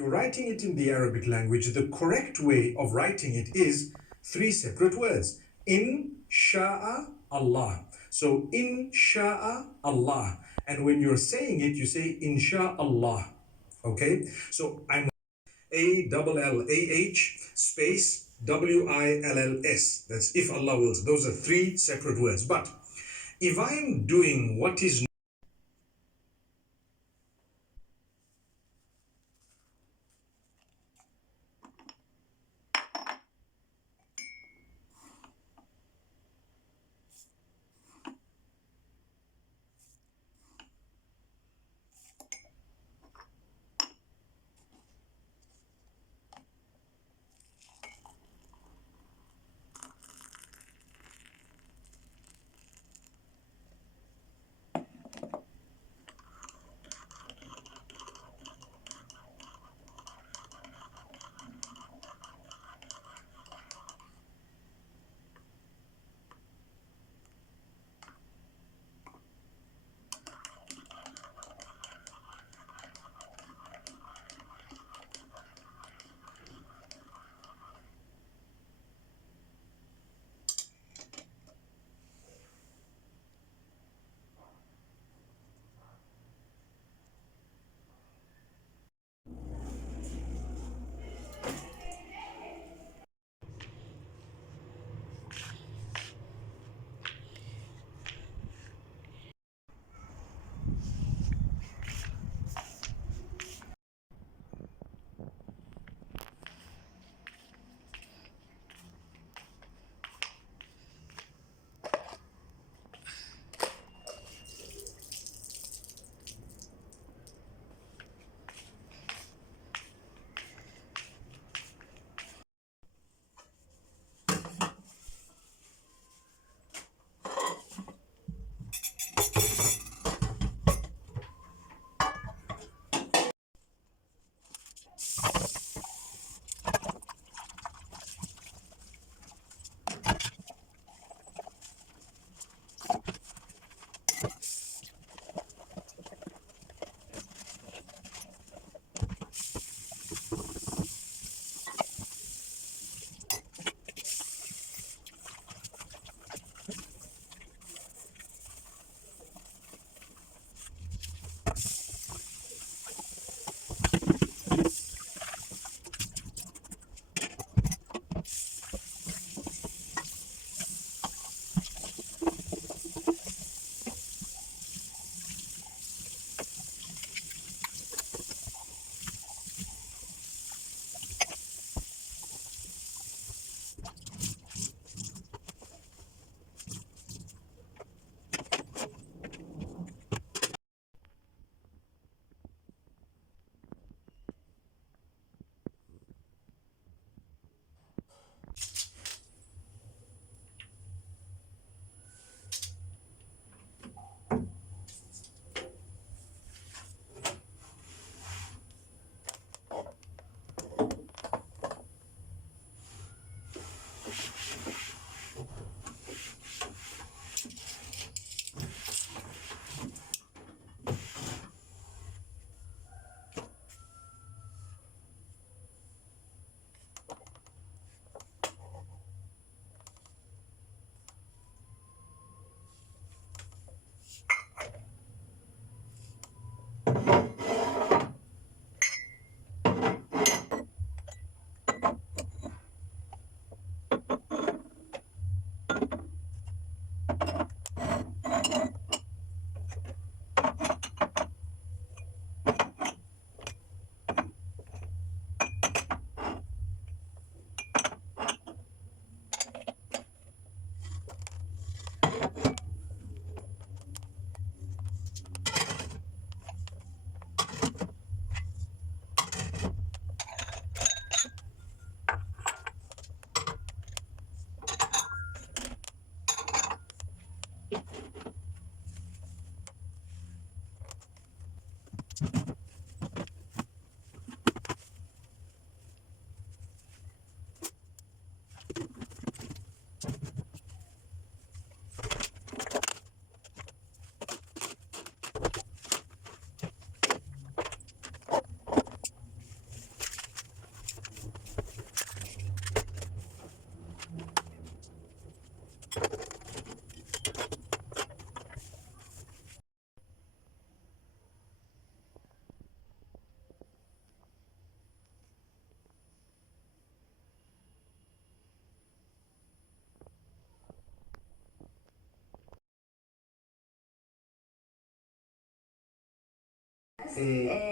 you're writing it in the Arabic language, the correct way of writing it is three separate words. Insha'a Allah. So insha'a Allah. And when you're saying it, you say insha'Allah. Okay? So I'm ALLAH space WILLS. That's if Allah wills. Those are three separate words. But if I'm doing what is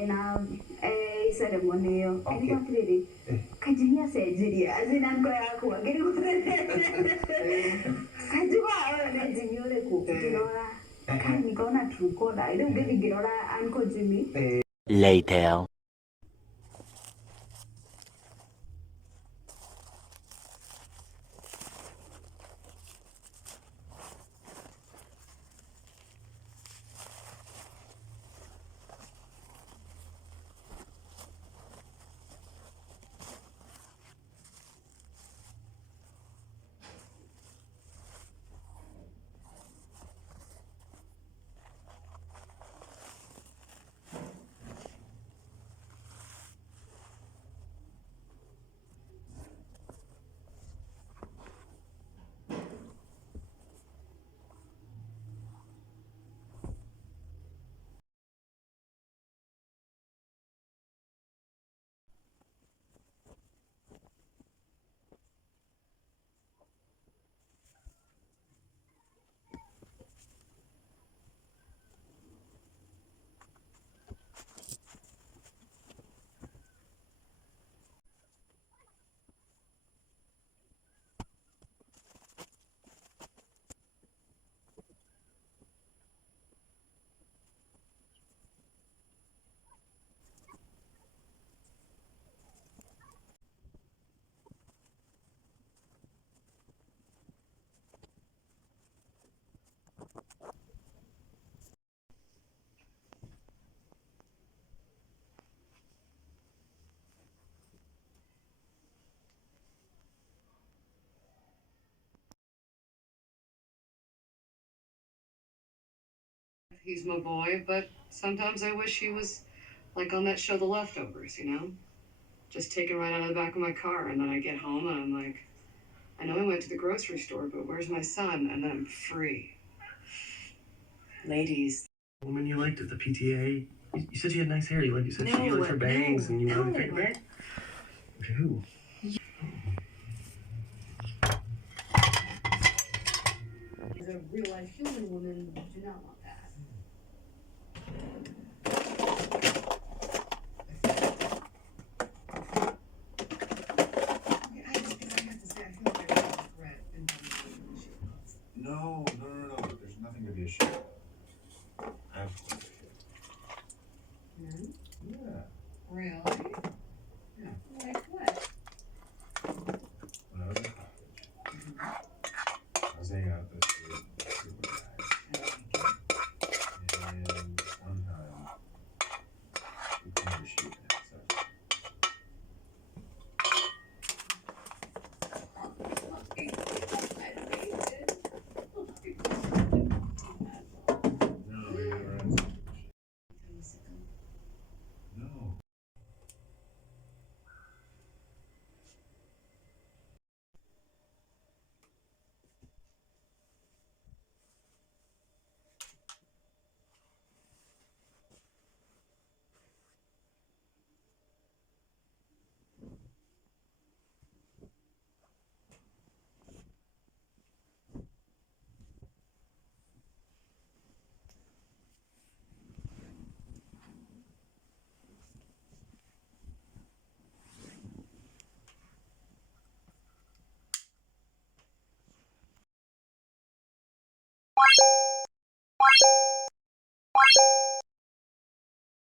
na ceremony ĩyo Okay. nĩguo atĩrĩrĩ kanjinia cenjirie azinango yakwa kanjuga wewe nĩ njini ũrĩkũ ngĩrora nikaona Truecaller rĩu ngĩthiĩ ngĩrora Uncle Jimmy Later. He's my boy, but sometimes I wish he was like on that show The Leftovers, you know? Just taken right out of the back of my car, and then I get home and I'm like, I know I went to the grocery store, but where's my son? And then I'm free. Ladies. Woman you liked at the PTA. You said she had nice hair. You said she No, liked her bangs, no, and you wanted to no. take her back. Who? As a real life human woman, do not want that. I have to say, I feel like I really regret involving the shit. No. There's nothing to be ashamed of. Absolutely. Yeah. Really? Yeah. Like what? When I was in college, I was hanging out with this group of guys. And one time, we came to shoot and had sex. No, we never had sex. No.